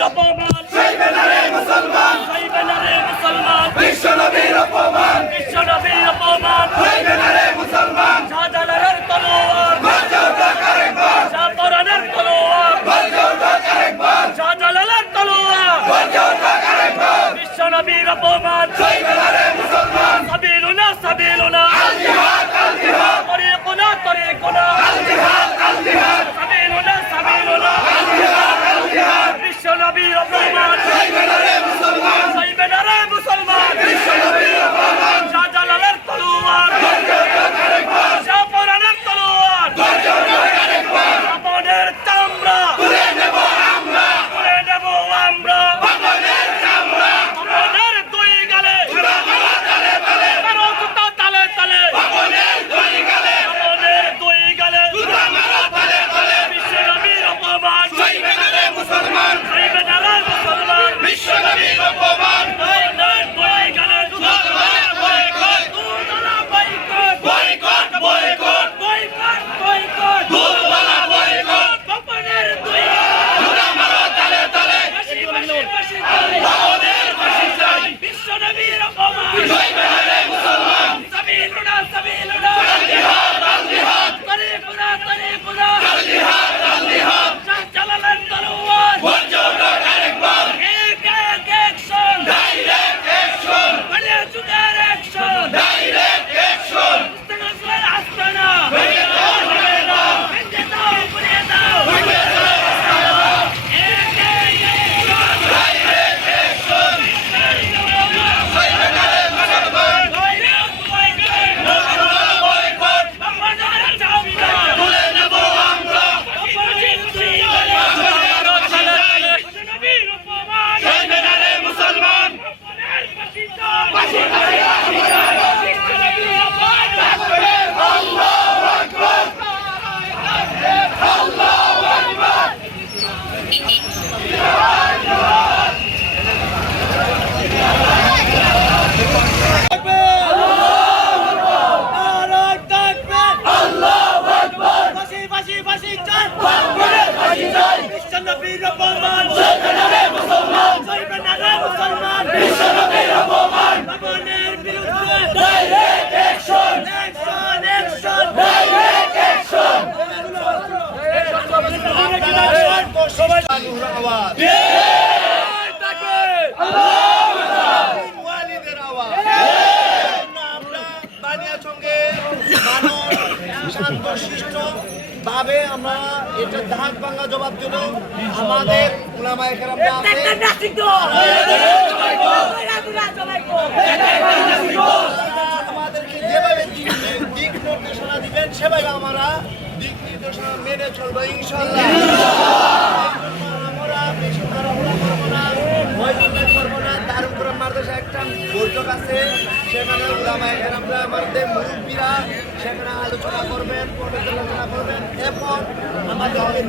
up po my Yeah. শান্তশিষ্ট ভাবে আমরা এটা ধাক বাংলা জবাব দিল আমাদের ওলামায় কেরামরা আমাদেরকে যেভাবে দিক নির্দেশনা দিবেন, সেভাবে আমরা দিক নির্দেশনা মেনে চলবো ইনশাল্লাহ মাদ্রাসা একটা বৈঠক আছে, সেখানে ওলামায়ে কেরামরা আমাদের মুরব্বীরা সেখানে আলোচনা করবেন পর্যালোচনা করবেন, এরপর আমাদেরকে